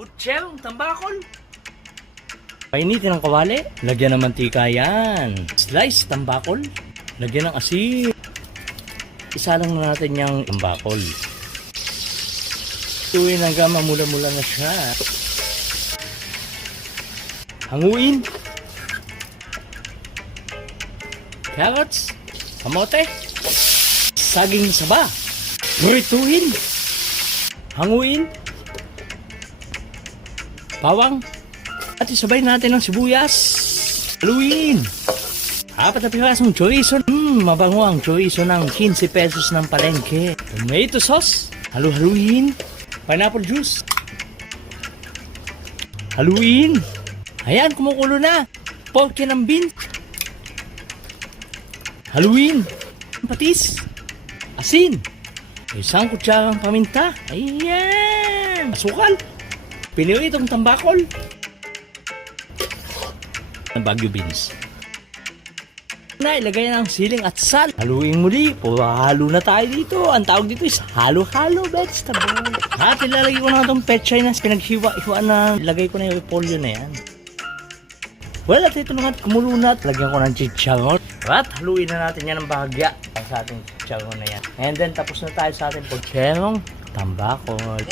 Putsyang tambakol. Painitin ng kawali. Lagyan ng mantika yan. Slice tambakol. Lagyan ng asin. Isa lang natin yung tambakol. Tuwin hanggang mamula-mula na siya. Hanguin. Carrots. Kamote. Saging saba. Rituin. Hanguin. Bawang. At isabay natin ng sibuyas. Haluin. 4 na pirasong chorizo. Mabango ang chorizo ng 15 pesos ng palengke. Tomato sauce. Halu-haluin. Pineapple juice. Haluin. Ayan, kumukulo na. Pork ng beans. Haluin. Patis. Asin. Isang kutsarang paminta. Ayan. Asukal. Pinili itong tambakol. Ng Baguio beans. Na ilagay na ang siling at sal. Haluin muli. Puro halo na tayo dito. Ang tawag dito is halo-halo vegetable. At ilalagay ko na itong pechay na pinaghiwa-hiwa na. Ilagay ko na yung repolyo na yan. Well, at ito naman kumulo na. Lagyan ko ng chicharon. At haluin na natin yan ng bahagya sa ating chicharon na yan. And then tapos na tayo sa ating putsyerong tambakol.